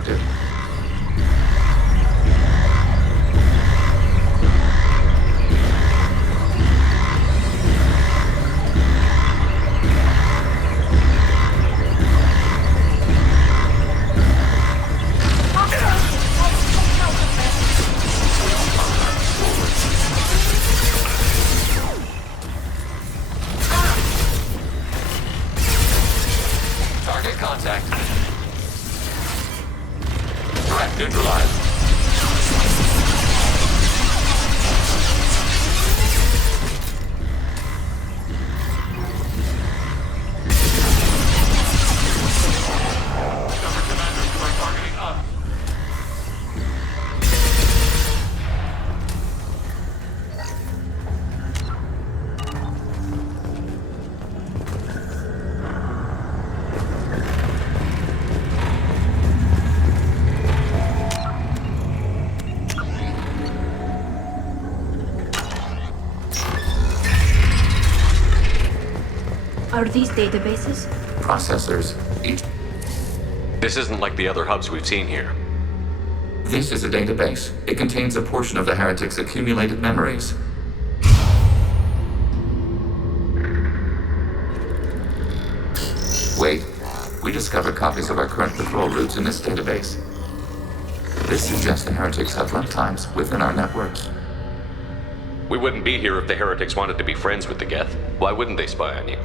active. Target contact. Threat neutralized. Discover commanders who are targeting us. Are these databases? Processors. Each. This isn't like the other hubs we've seen here. This is a database. It contains a portion of the heretic's accumulated memories. Wait. We discovered copies of our current patrol routes in this database. This suggests the heretics have runtimes within our networks. We wouldn't be here if the heretics wanted to be friends with the Geth. Why wouldn't they spy on you?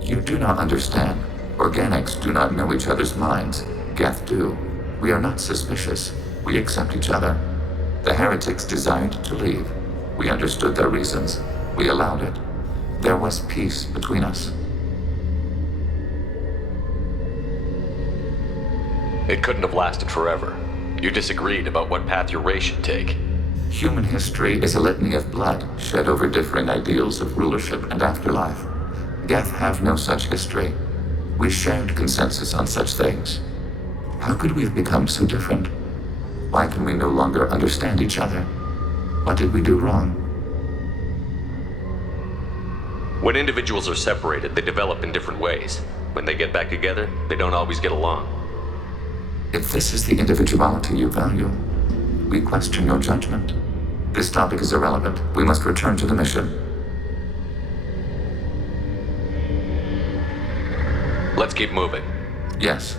You do not understand. Organics do not know each other's minds. Geth do. We are not suspicious. We accept each other. The heretics desired to leave. We understood their reasons. We allowed it. There was peace between us. It couldn't have lasted forever. You disagreed about what path your race should take. Human history is a litany of blood shed over differing ideals of rulership and afterlife. Geth have no such history. We shared consensus on such things. How could we have become so different? Why can we no longer understand each other? What did we do wrong? When individuals are separated, they develop in different ways. When they get back together, they don't always get along. If this is the individuality you value, we question your judgment. This topic is irrelevant. We must return to the mission. Let's keep moving. Yes.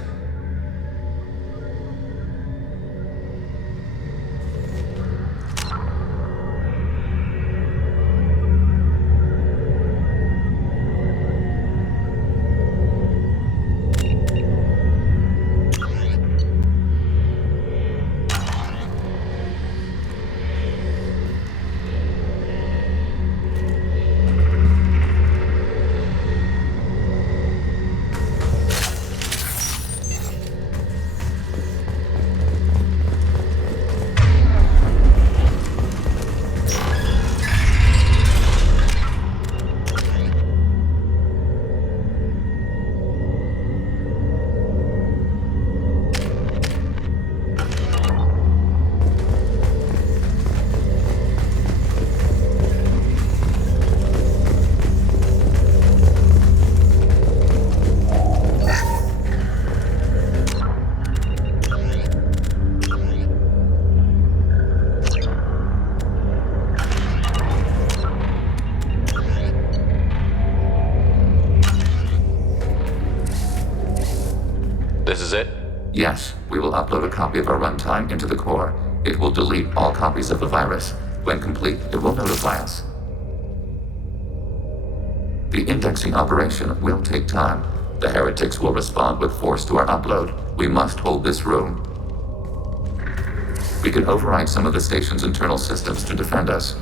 This is it? Yes, we will upload a copy of our runtime into the core. It will delete all copies of the virus. When complete, it will notify us. The indexing operation will take time. The heretics will respond with force to our upload. We must hold this room. We can override some of the station's internal systems to defend us.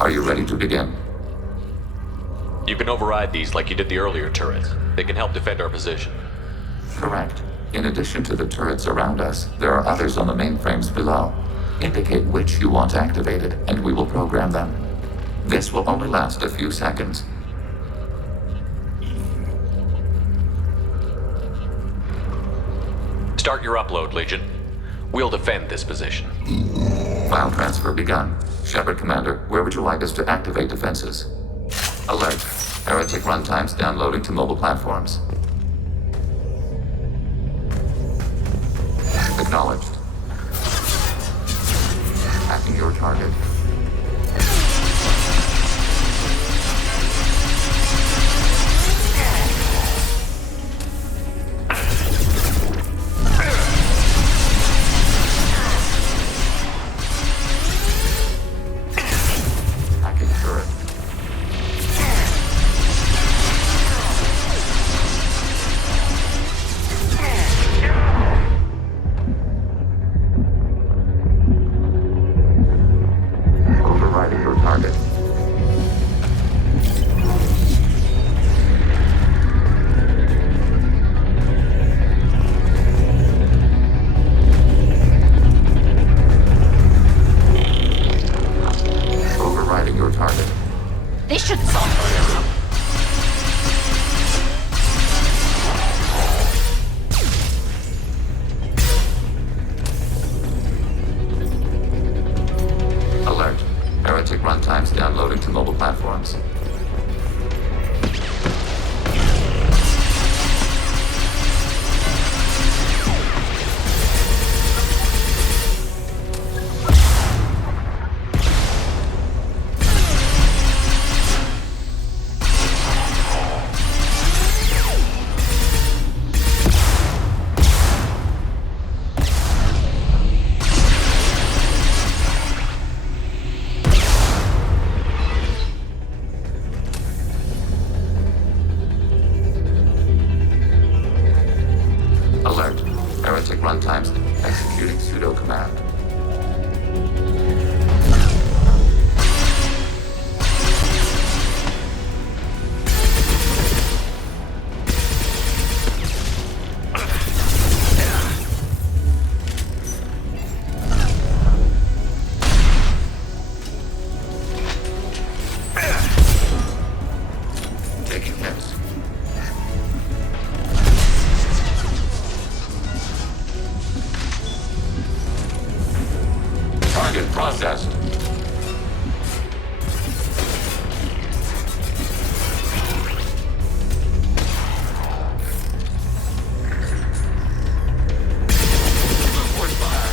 Are you ready to begin? You can override these like you did the earlier turrets. They can help defend our position. Correct. In addition to the turrets around us, there are others on the mainframes below. Indicate which you want activated, and we will program them. This will only last a few seconds. Start your upload, Legion. We'll defend this position. File transfer begun. Shepard Commander, where would you like us to activate defenses? Alert. Heretic runtimes downloading to mobile platforms. Acknowledged. Hacking your target. Hacking turret. Overriding your target. Overriding your target. This should solve it. Alert. Heretic runtimes downloading to mobile platforms. Alert. Heretic runtimes executing pseudo command. Taking hits. Target processed. Force fire.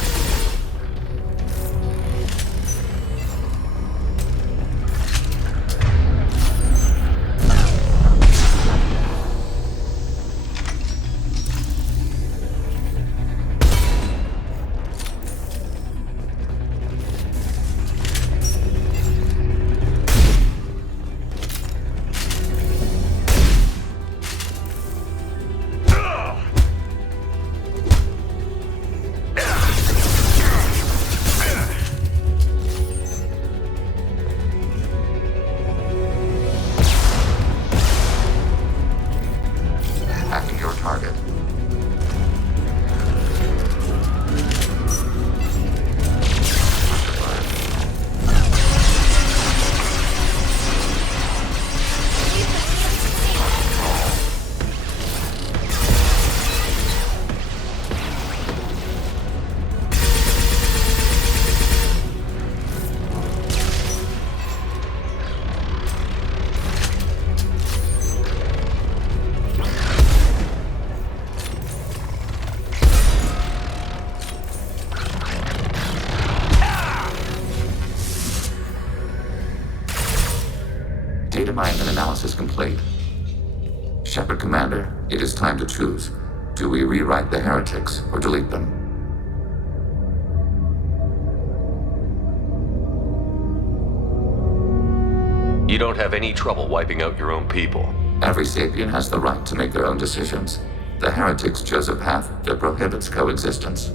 Hacking your target. Data mine and analysis complete. Shepard Commander, it is time to choose. Do we rewrite the heretics or delete them? You don't have any trouble wiping out your own people. Every sapient has the right to make their own decisions. The heretics chose a path that prohibits coexistence.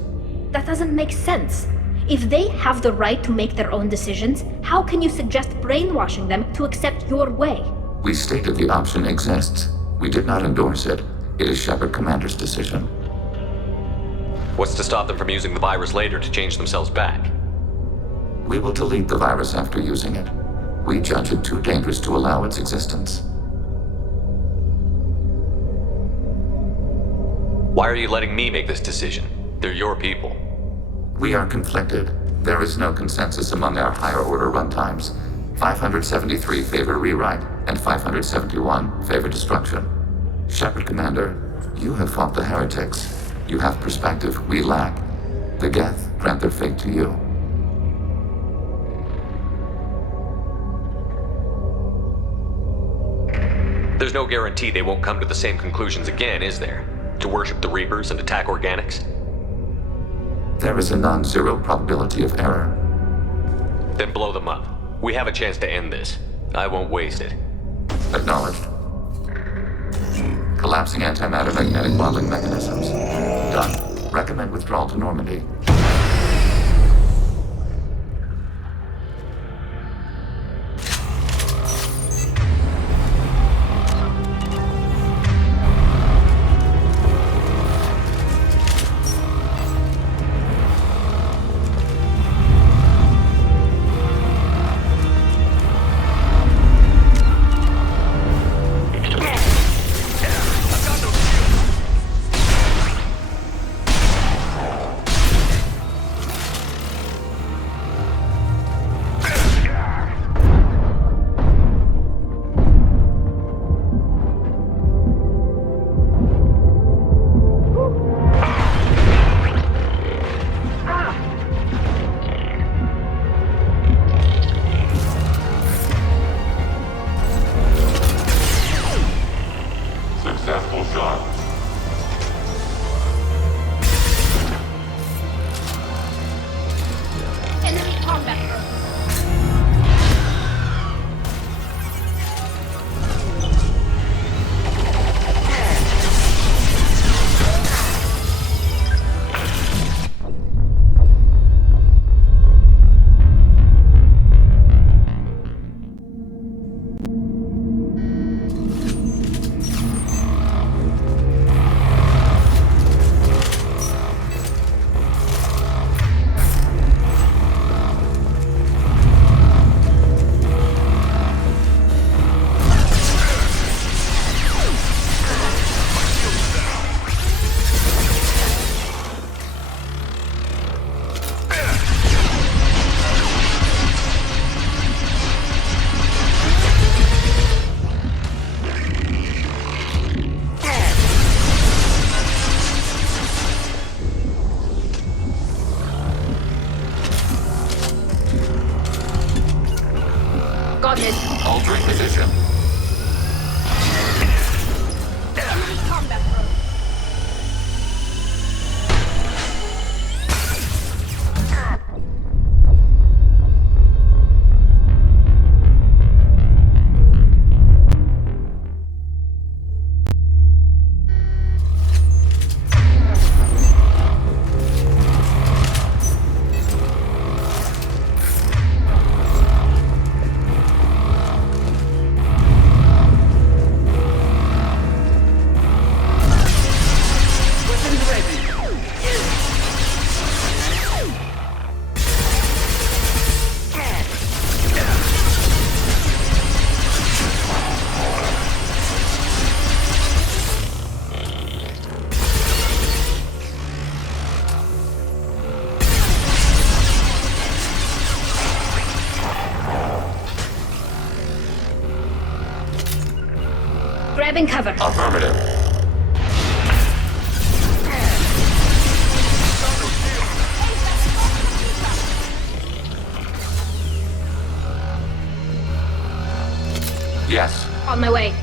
That doesn't make sense. If they have the right to make their own decisions, how can you suggest brainwashing them to accept your way? We stated the option exists. We did not endorse it. It is Shepard Commander's decision. What's to stop them from using the virus later to change themselves back? We will delete the virus after using it. We judge it too dangerous to allow its existence. Why are you letting me make this decision? They're your people. We are conflicted. There is no consensus among our higher order runtimes. 573 favor rewrite, and 571 favor destruction. Shepard Commander, you have fought the heretics. You have perspective we lack. The Geth grant their fate to you. There's no guarantee they won't come to the same conclusions again, is there? To worship the Reapers and attack organics? There is a non-zero probability of error. Then blow them up. We have a chance to end this. I won't waste it. Acknowledged. Collapsing antimatter magnetic modeling mechanisms. Done. Recommend withdrawal to Normandy. Successful shot. Enemy combat drone. Got it. Altering position. Enemy combat drone. Grabbing cover. Affirmative. Yes. On my way.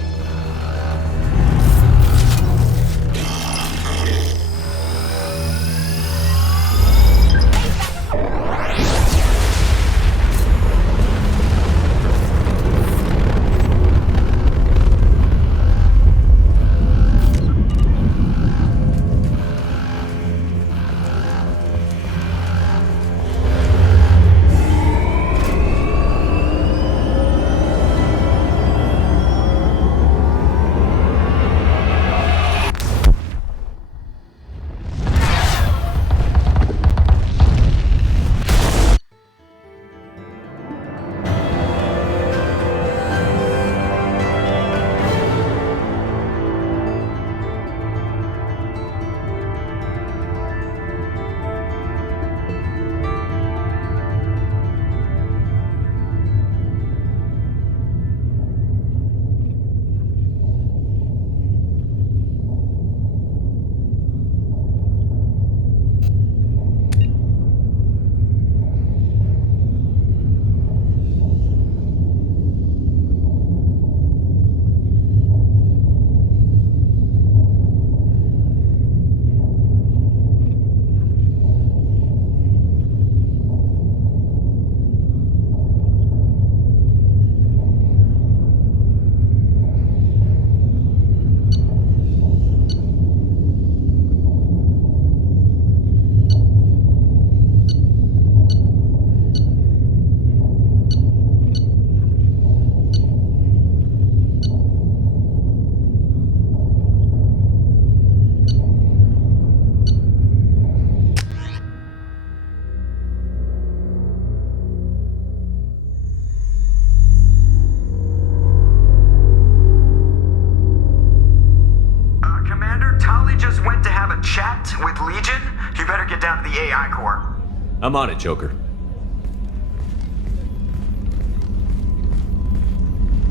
With Legion, you better get down to the AI core. I'm on it, Joker.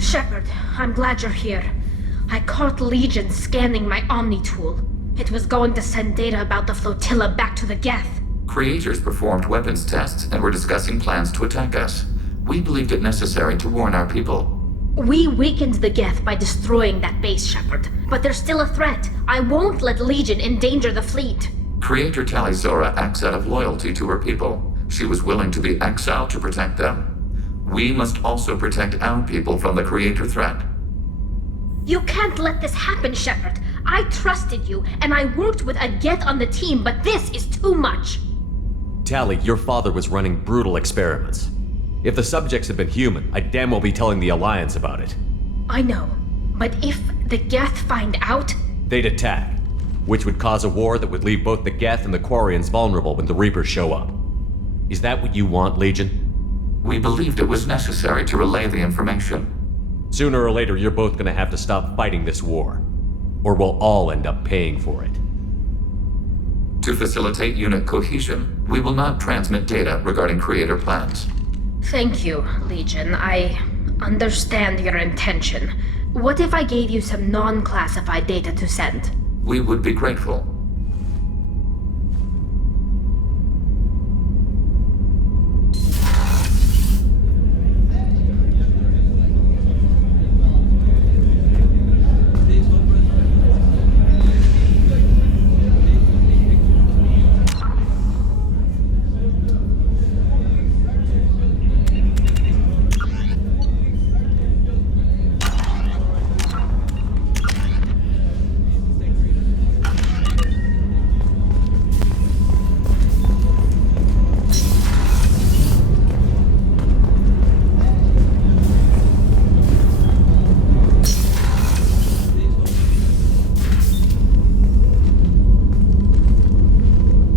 Shepard, I'm glad you're here. I caught Legion scanning my Omni tool. It was going to send data about the flotilla back to the Geth. Creators performed weapons tests and were discussing plans to attack us. We believed it necessary to warn our people. We weakened the Geth by destroying that base, Shepard. But they're still a threat. I won't let Legion endanger the fleet. Creator Tali'Zorah acts out of loyalty to her people. She was willing to be exiled to protect them. We must also protect our people from the Creator threat. You can't let this happen, Shepard. I trusted you, and I worked with a Geth on the team, but this is too much. Tali, your father was running brutal experiments. If the subjects had been human, I'd damn well be telling the Alliance about it. I know, but if the Geth find out... They'd attack, which would cause a war that would leave both the Geth and the Quarians vulnerable when the Reapers show up. Is that what you want, Legion? We believed it was necessary to relay the information. Sooner or later, you're both gonna have to stop fighting this war. Or we'll all end up paying for it. To facilitate unit cohesion, we will not transmit data regarding Creator plans. Thank you, Legion. I understand your intention. What if I gave you some non-classified data to send? We would be grateful.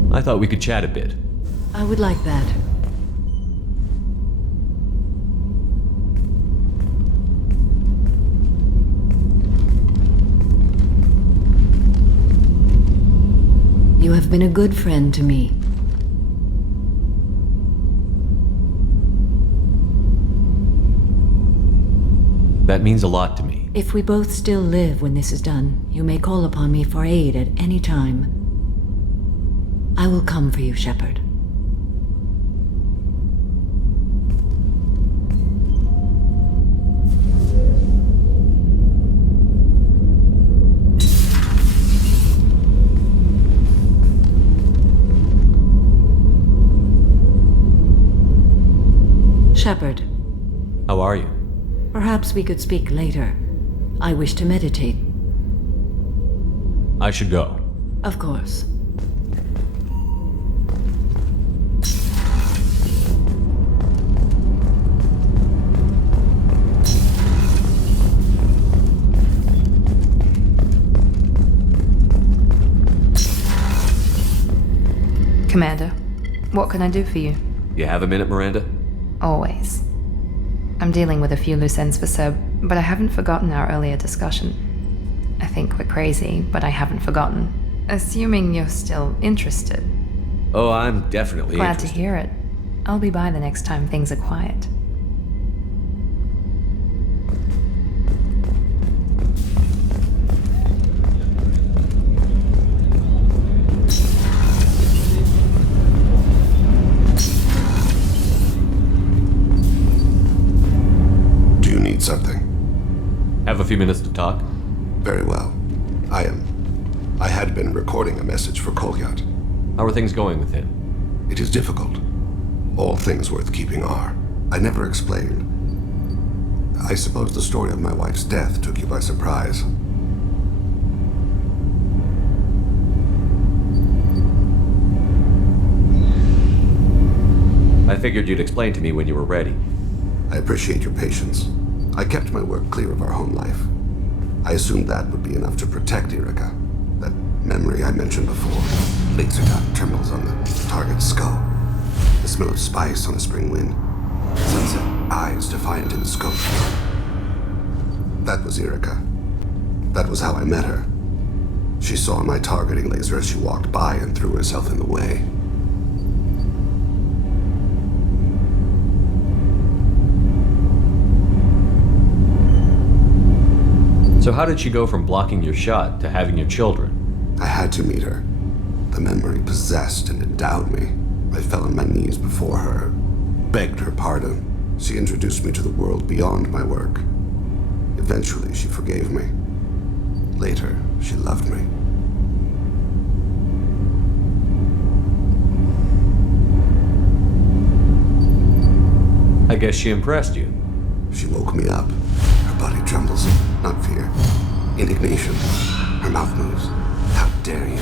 I thought we could chat a bit. I would like that. You have been a good friend to me. That means a lot to me. If we both still live when this is done, you may call upon me for aid at any time. I will come for you, Shepard. Shepard. How are you? Perhaps we could speak later. I wish to meditate. I should go. Of course. Commander, what can I do for you? You have a minute, Miranda? Always. I'm dealing with a few loose ends for Seb, but I haven't forgotten our earlier discussion. I think we're crazy, but I haven't forgotten. Assuming you're still interested. Oh, I'm definitely Glad interested. to hear it. I'll be by the next time things are quiet. Something. Have a few minutes to talk? Very well. I had been recording a message for Kolyat. How are things going with him? It is difficult. All things worth keeping are. I never explained. I suppose the story of my wife's death took you by surprise. I figured you'd explain to me when you were ready. I appreciate your patience. I kept my work clear of our home life. I assumed that would be enough to protect Irika. That memory I mentioned before. Laser dot trembles on the target's skull. The smell of spice on a spring wind. Sunset eyes defiant in the scope. That was Irika. That was how I met her. She saw my targeting laser as she walked by and threw herself in the way. So how did she go from blocking your shot to having your children? I had to meet her. The memory possessed and endowed me. I fell on my knees before her, begged her pardon. She introduced me to the world beyond my work. Eventually, she forgave me. Later, she loved me. I guess she impressed you. She woke me up. Her body trembles. Not fear. Indignation. Her mouth moves. How dare you?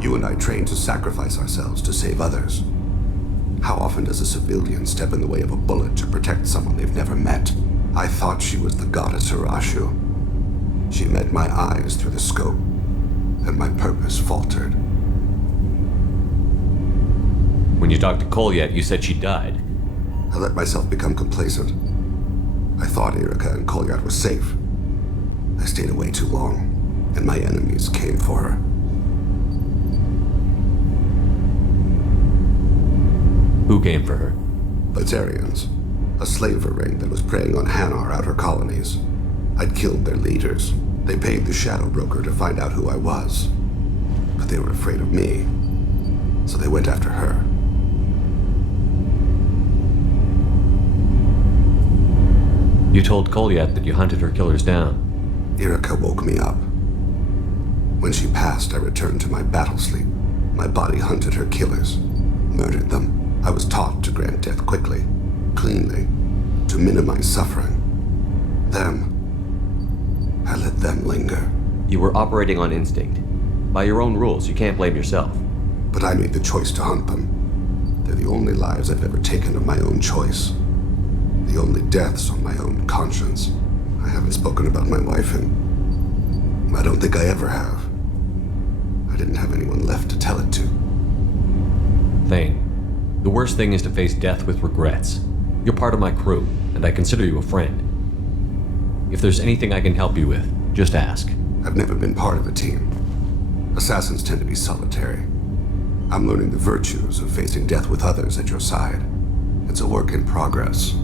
You and I trained to sacrifice ourselves to save others. How often does a civilian step in the way of a bullet to protect someone they've never met? I thought she was the goddess Hirashu. She met my eyes through the scope, and my purpose faltered. When you talked to Kolyat, you said she died. I let myself become complacent. I thought Erica and Kolyat were safe. I stayed away too long, and my enemies came for her. Who came for her? Batarians, a slaver ring that was preying on Hanar outer colonies. I'd killed their leaders. They paid the Shadow Broker to find out who I was. But they were afraid of me, so they went after her. You told Kolyat that you hunted her killers down. Erica woke me up. When she passed, I returned to my battle sleep. My body hunted her killers, murdered them. I was taught to grant death quickly, cleanly, to minimize suffering. I let them linger. You were operating on instinct. By your own rules, you can't blame yourself. But I made the choice to hunt them. They're the only lives I've ever taken of my own choice. The only deaths on my own conscience. I haven't spoken about my wife, and I don't think I ever have. I didn't have anyone left to tell it to. Thane, the worst thing is to face death with regrets. You're part of my crew, and I consider you a friend. If there's anything I can help you with, just ask. I've never been part of a team. Assassins tend to be solitary. I'm learning the virtues of facing death with others at your side. It's a work in progress.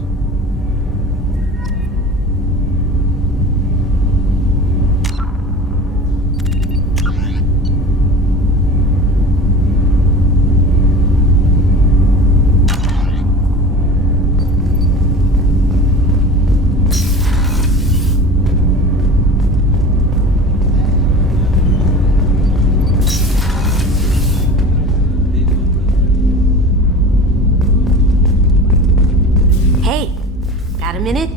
Minute?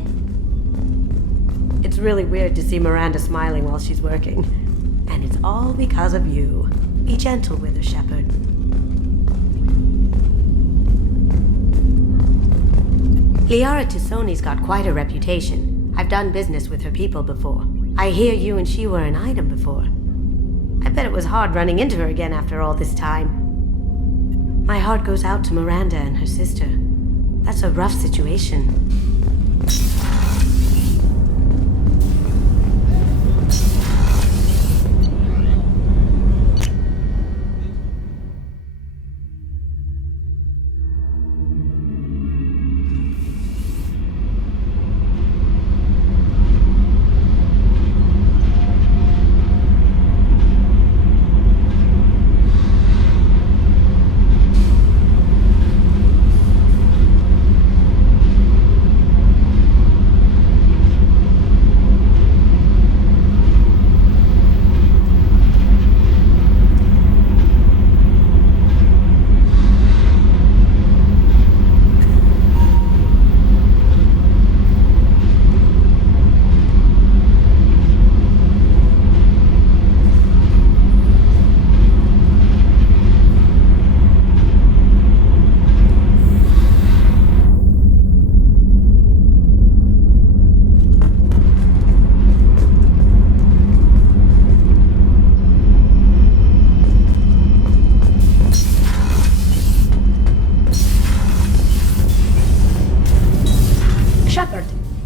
It's really weird to see Miranda smiling while she's working. And it's all because of you. Be gentle with her, Shepard. Liara T'Soni's got quite a reputation. I've done business with her people before. I hear you and she were an item before. I bet it was hard running into her again after all this time. My heart goes out to Miranda and her sister. That's a rough situation.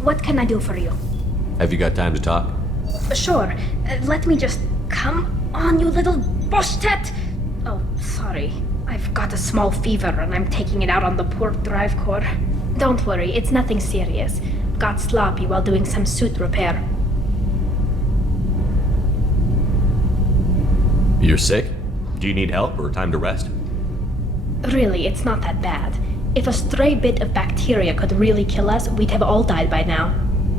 What can I do for you? Have you got time to talk? Sure. Let me just Come on, you little boshtet! Oh, sorry. I've got a small fever and I'm taking it out on the poor drive core. Don't worry, it's nothing serious. Got sloppy while doing some suit repair. You're sick? Do you need help or time to rest? Really, it's not that bad. If a stray bit of bacteria could really kill us, we'd have all died by now.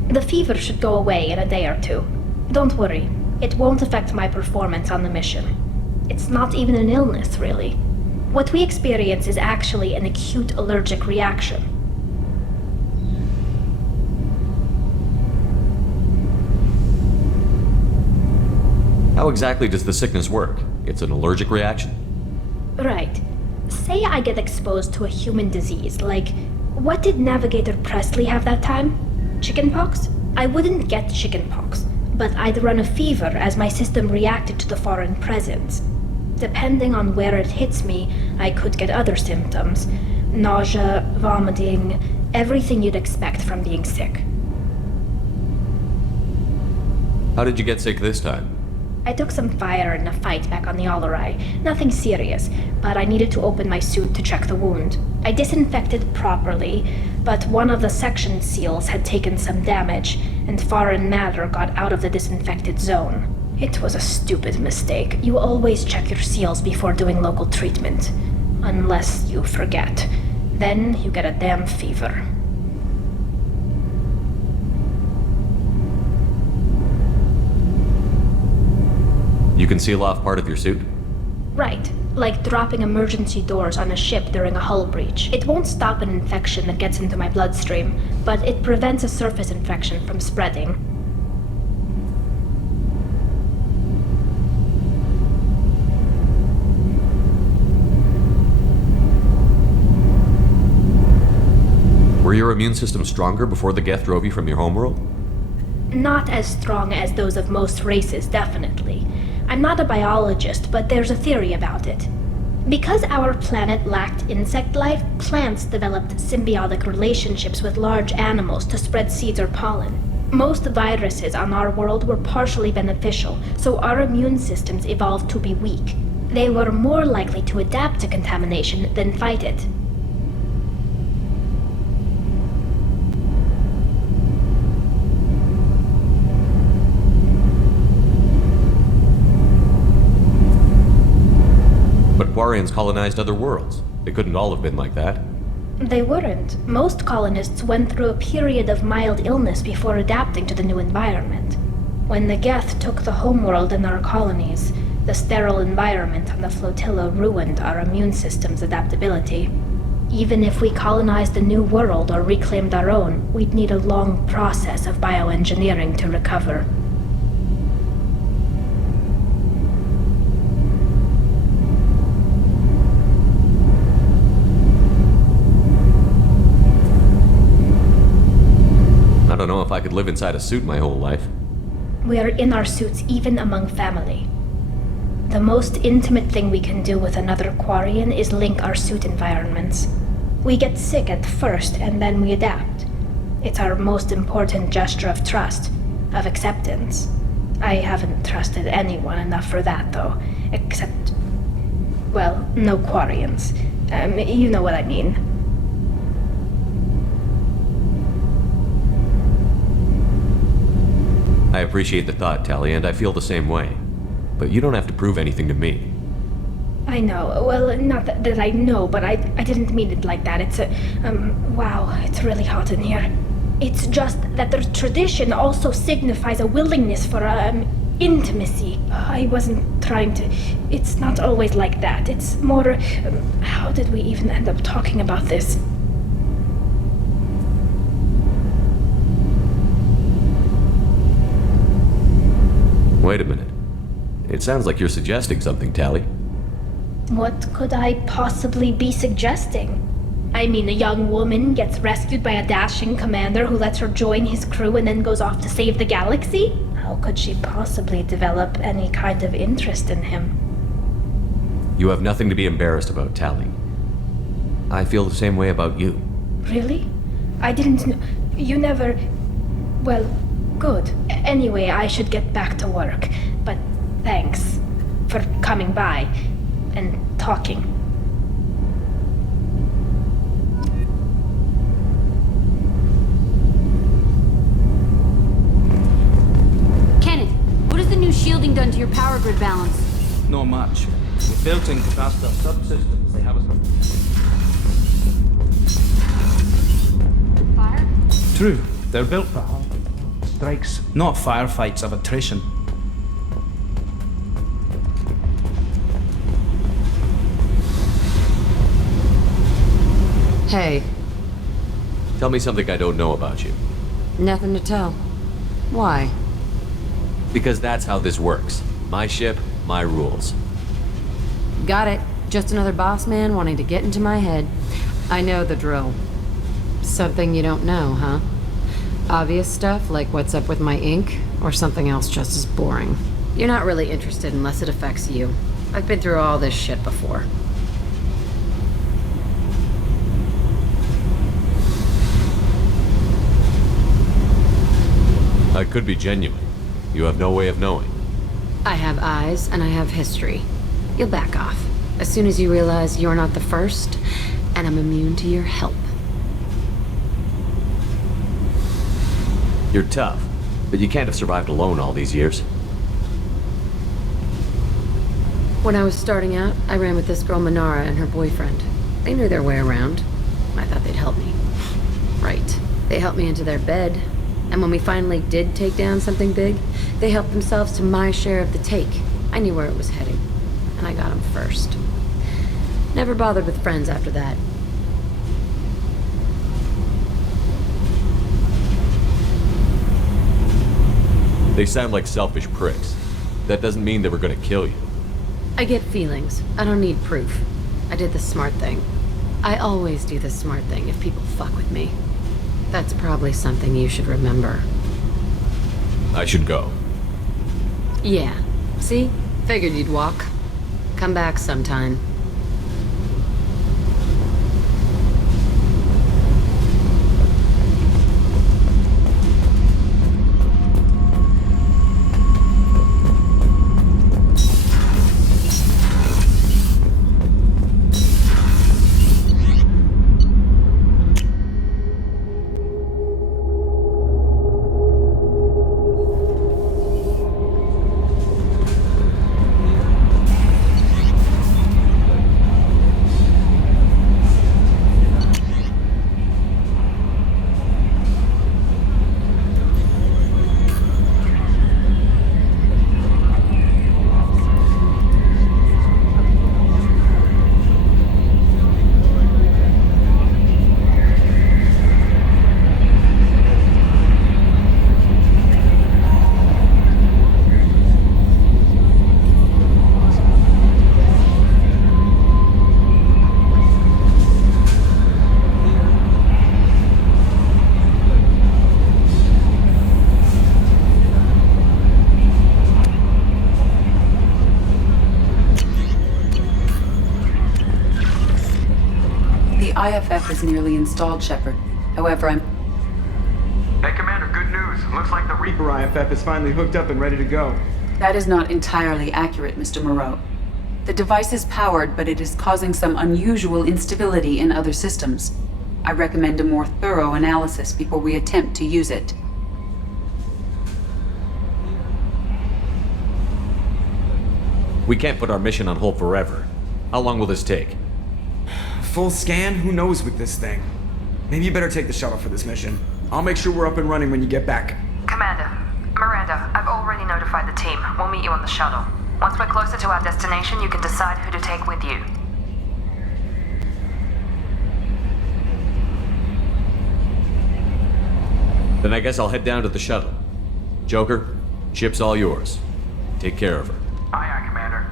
The fever should go away in a day or two. Don't worry, it won't affect my performance on the mission. It's not even an illness, really. What we experience is actually an acute allergic reaction. How exactly does the sickness work? It's an allergic reaction? Right. Say I get exposed to a human disease, like, what did Navigator Presley have that time? Chickenpox? I wouldn't get chickenpox, but I'd run a fever as my system reacted to the foreign presence. Depending on where it hits me, I could get other symptoms. Nausea, vomiting, everything you'd expect from being sick. How did you get sick this time? I took some fire in a fight back on the Allerai. Nothing serious, but I needed to open my suit to check the wound. I disinfected properly, but one of the section seals had taken some damage, and foreign matter got out of the disinfected zone. It was a stupid mistake. You always check your seals before doing local treatment. Unless you forget. Then you get a damn fever. You can seal off part of your suit? Right. Like dropping emergency doors on a ship during a hull breach. It won't stop an infection that gets into my bloodstream, but it prevents a surface infection from spreading. Were your immune system stronger before the Geth drove you from your homeworld? Not as strong as those of most races, definitely. I'm not a biologist, but there's a theory about it. Because our planet lacked insect life, plants developed symbiotic relationships with large animals to spread seeds or pollen. Most viruses on our world were partially beneficial, so our immune systems evolved to be weak. They were more likely to adapt to contamination than fight it. But Quarians colonized other worlds. They couldn't all have been like that. They weren't. Most colonists went through a period of mild illness before adapting to the new environment. When the Geth took the homeworld and our colonies, the sterile environment on the flotilla ruined our immune system's adaptability. Even if we colonized a new world or reclaimed our own, we'd need a long process of bioengineering to recover. I don't know if I could live inside a suit my whole life. We are in our suits even among family. The most intimate thing we can do with another Quarian is link our suit environments. We get sick at first and then we adapt. It's our most important gesture of trust, of acceptance. I haven't trusted anyone enough for that, though. Except, well, no Quarians. You know what I mean. I appreciate the thought, Tali, and I feel the same way. But you don't have to prove anything to me. I know. Well, not that I know, but I didn't mean it like that. It's wow, it's really hot in here. It's just that the tradition also signifies a willingness for, intimacy. I wasn't trying to... It's not always like that. It's more... how did we even end up talking about this? Wait a minute. It sounds like you're suggesting something, Tali. What could I possibly be suggesting? I mean, a young woman gets rescued by a dashing commander who lets her join his crew and then goes off to save the galaxy? How could she possibly develop any kind of interest in him? You have nothing to be embarrassed about, Tali. I feel the same way about you. Really? I didn't know... You never... Well, good. Anyway, I should get back to work. But Thanks for coming by and talking. Kenneth, what has the new shielding done to your power grid balance? Not much. With built-in capacitor subsystems, they have us. Fire? True, they're built for strikes, not firefights of attrition. Hey, Tell me something I don't know about you. nothing to tell. Why? Because that's how this works. My ship, my rules. Got it. Just another boss man wanting to get into my head. I know the drill. Something you don't know, huh? Obvious stuff like what's up with my ink, or something else just as boring. You're not really interested unless it affects you. I've been through all this shit before. I could be genuine. You have no way of knowing. I have eyes and I have history. You'll back off as soon as you realize you're not the first, and I'm immune to your help. You're tough, but you can't have survived alone all these years. When I was starting out, I ran with this girl Minara and her boyfriend. They knew their way around. I thought they'd help me. Right. They helped me into their bed. And when we finally did take down something big, they helped themselves to my share of the take. I knew where it was heading, and I got them first. Never bothered with friends after that. They sound like selfish pricks. That doesn't mean they were gonna kill you. I get feelings. I don't need proof. I did the smart thing. I always do the smart thing if people fuck with me. That's probably something you should remember. I should go. Yeah. See? Figured you'd walk. Come back sometime. IFF is nearly installed, Shepard. However, Hey, Commander, good news. Looks like the Reaper IFF is finally hooked up and ready to go. that is not entirely accurate, Mr. Moreau. The device is powered, but it is causing some unusual instability in other systems. I recommend a more thorough analysis before we attempt to use it. We can't put our mission on hold forever. How long will this take? Full scan? Who knows with this thing? Maybe you better take the shuttle for this mission. I'll make sure we're up and running when you get back. Commander, Miranda, I've already notified the team. We'll meet you on the shuttle. Once we're closer to our destination, you can decide who to take with you. Then I guess I'll head down to the shuttle. Joker, ship's all yours. Take care of her. Aye, aye, Commander.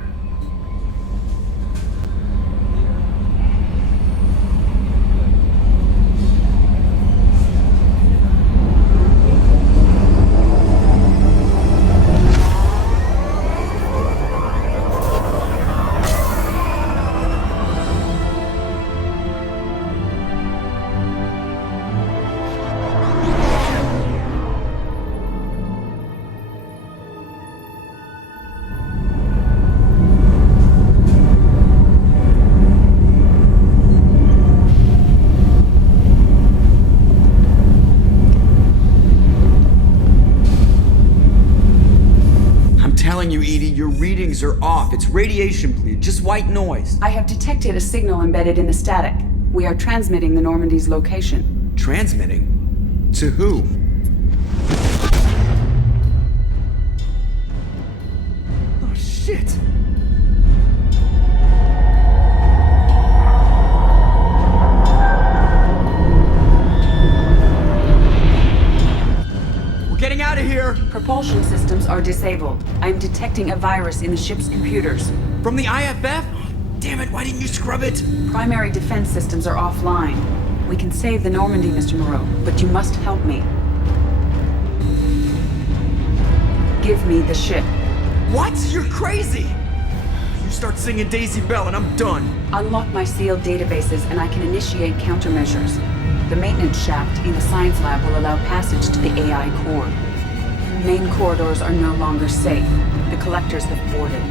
signatures are off. It's radiation bleed, just white noise. I have detected a signal embedded in the static. We are transmitting the Normandy's location. Transmitting? To who? Oh, shit. Getting out of here! Propulsion systems are disabled. I'm detecting a virus in the ship's computers. From the IFF? Damn it, why didn't you scrub it? Primary defense systems are offline. We can save the Normandy, Mr. Moreau, but you must help me. Give me the ship. What? You're crazy! You start singing Daisy Bell and I'm done. Unlock my sealed databases and I can initiate countermeasures. The maintenance shaft in the science lab will allow passage to the AI core. Main corridors are no longer safe. The collectors have boarded.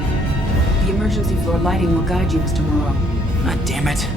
The emergency floor lighting will guide you, Mr. Moreau. Ah, damn it.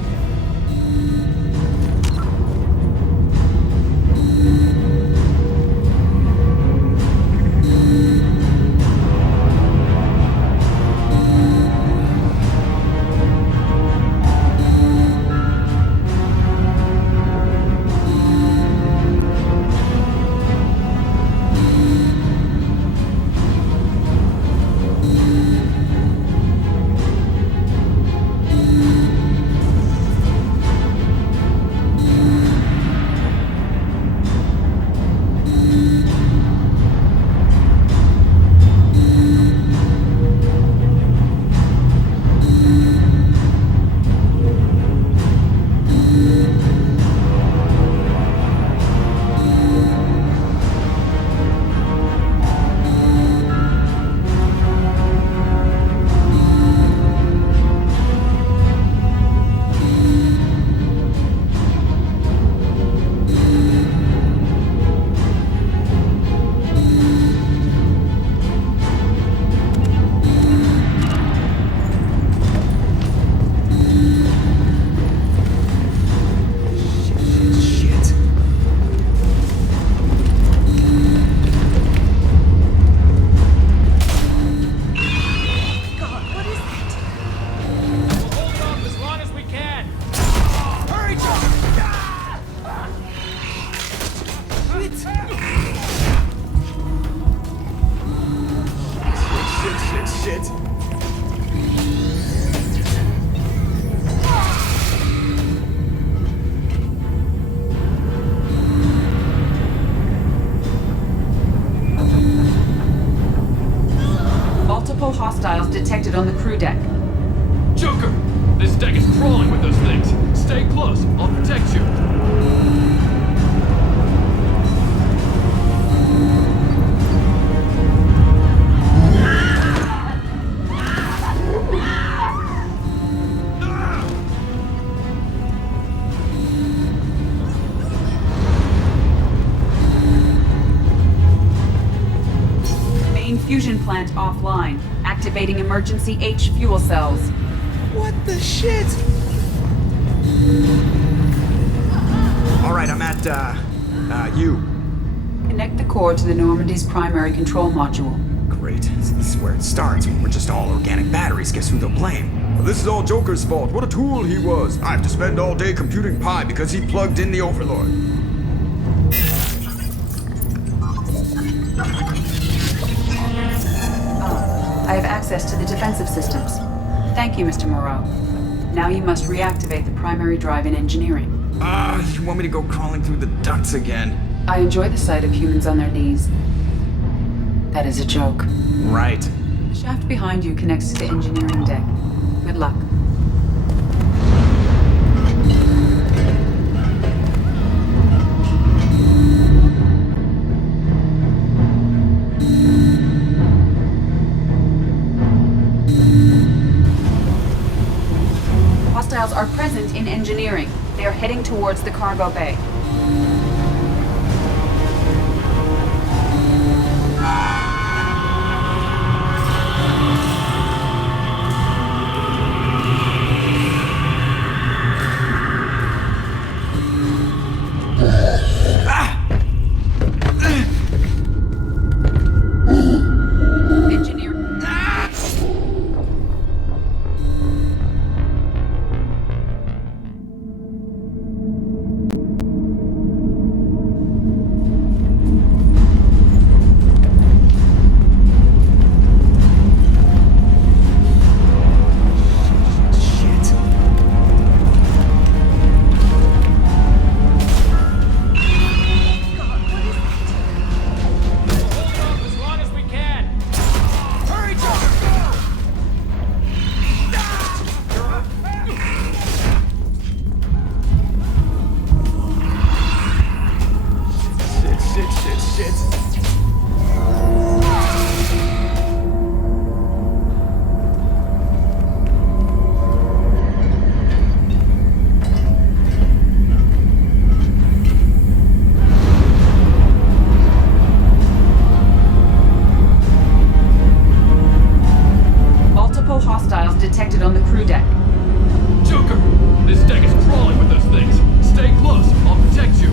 Hostiles detected on the crew deck. Joker! This deck is crawling with those things. Stay close. I'll protect you. Main fusion plant offline. Activating emergency H fuel cells. What the shit? Alright, I'm at, U. Connect the core to the Normandy's primary control module. Great. So this is where it starts. We're just all organic batteries. Guess who they'll blame? Well, this is all Joker's fault. What a tool he was. I have to spend all day computing pi because he plugged in the Overlord. I have access to the defensive systems. Thank you, Mr. Moreau. Now you must reactivate the primary drive in engineering. You want me to go crawling through the ducts again? I enjoy the sight of humans on their knees. That is a joke. Right. The shaft behind you connects to the engineering deck. Good luck. Hostiles are present in engineering. They are heading towards the cargo bay. crew deck. Joker! This deck is crawling with those things. Stay close. I'll protect you.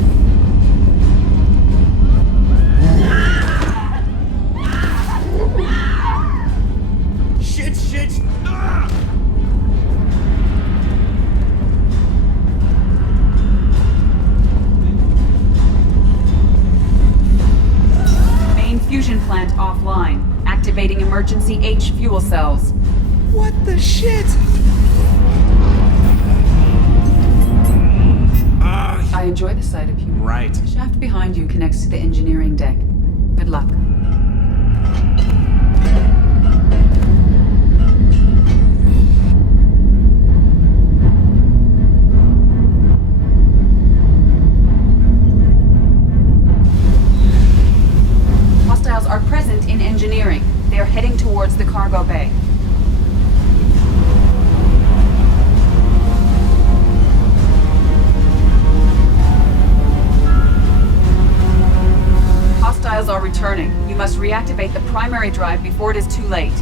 Shit! Main fusion plant offline. Activating emergency H fuel cells. What the shit? I enjoy the sight of you. Right. The shaft behind you connects to the engineering deck. Good luck. Hostiles are present in engineering. They are heading towards the cargo bay. Hostiles are returning. You must reactivate the primary drive before it is too late.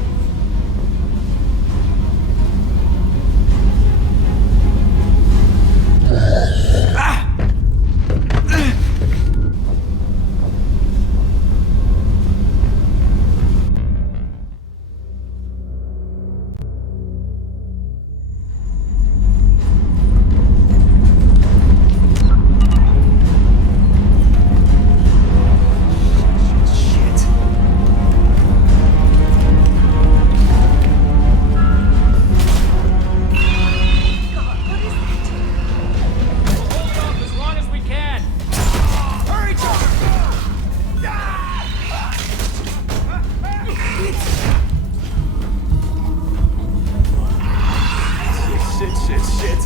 Shit.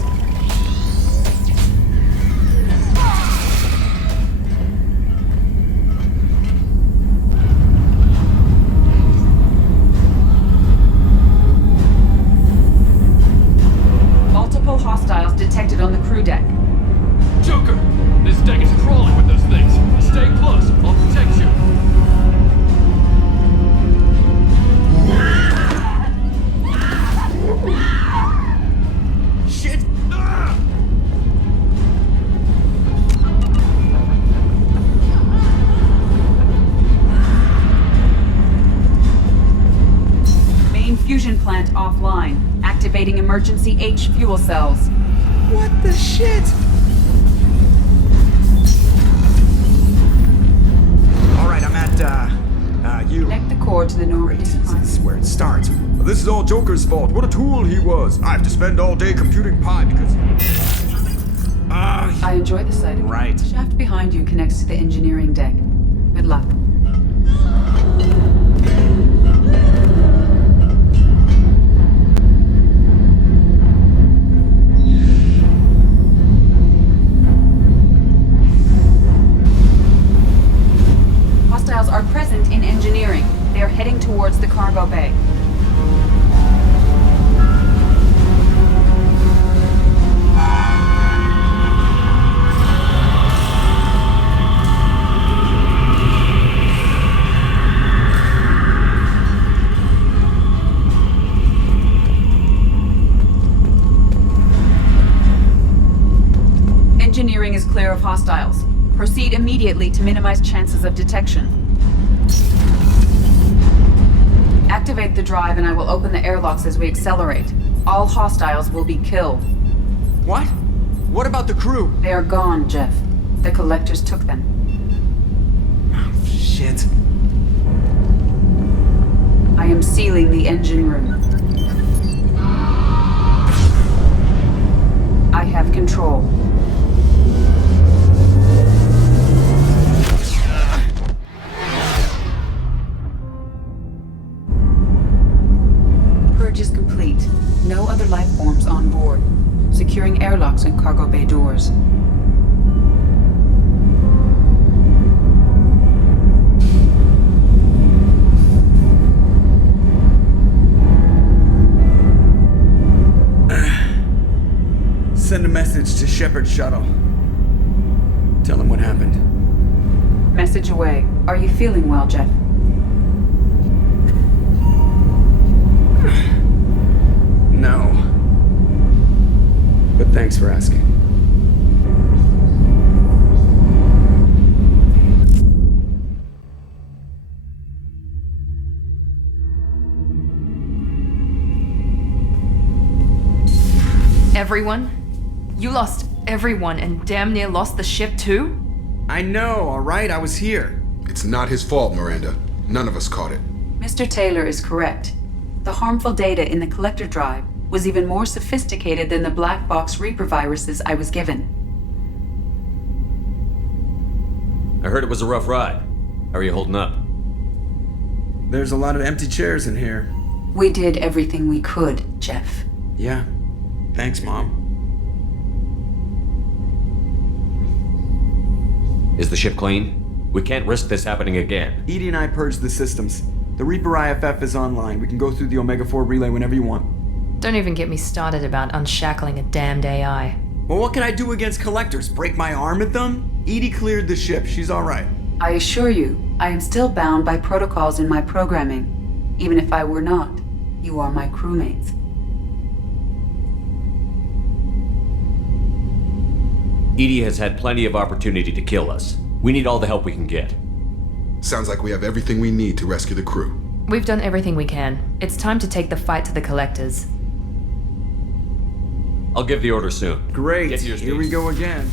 Multiple hostiles detected on the crew deck. Joker! This deck is crawling with those things. Stay close. I'll protect you. Shit! Main fusion plant offline. Activating emergency H fuel cells. What the shit? Alright, I'm at, you. Connect the core to the northeast This is where it starts. This is all Joker's fault. What a tool he was. I have to spend all day computing pi because... I enjoy the sight of you. Right. The shaft behind you connects to the engineering deck. Good luck. Hostiles are present in engineering. They are heading towards the cargo bay. Engineering is clear of hostiles. Proceed immediately to minimize chances of detection. Activate the drive and I will open the airlocks as we accelerate. All hostiles will be killed. What? What about the crew? They are gone, Jeff. The collectors took them. Shit. I am sealing the engine room. I have control. Purge is complete. No other life forms on board. Securing airlocks and cargo bay doors. Send a message to Shepard Shuttle. Tell him what happened. Message away. Are you feeling well, Jeff? No. Thanks for asking. Everyone? You lost everyone and damn near lost the ship too? I know, alright? I was here. It's not his fault, Miranda. None of us caught it. Mr. Taylor is correct. The harmful data in the collector drive was even more sophisticated than the black box Reaper viruses I was given. I heard it was a rough ride. How are you holding up? There's a lot of empty chairs in here. We did everything we could, Jeff. Yeah. Thanks, Mom. Is the ship clean? We can't risk this happening again. Edie and I purged the systems. The Reaper IFF is online. We can go through the Omega-4 relay whenever you want. Don't even get me started about unshackling a damned AI. Well, what can I do against collectors? Break my arm at them? Edie cleared the ship. She's alright. I assure you, I am still bound by protocols in my programming. Even if I were not, you are my crewmates. Edie has had plenty of opportunity to kill us. We need all the help we can get. Sounds like we have everything we need to rescue the crew. We've done everything we can. It's time to take the fight to the collectors. I'll give the order soon. Great. Get to your Here we stations. go again.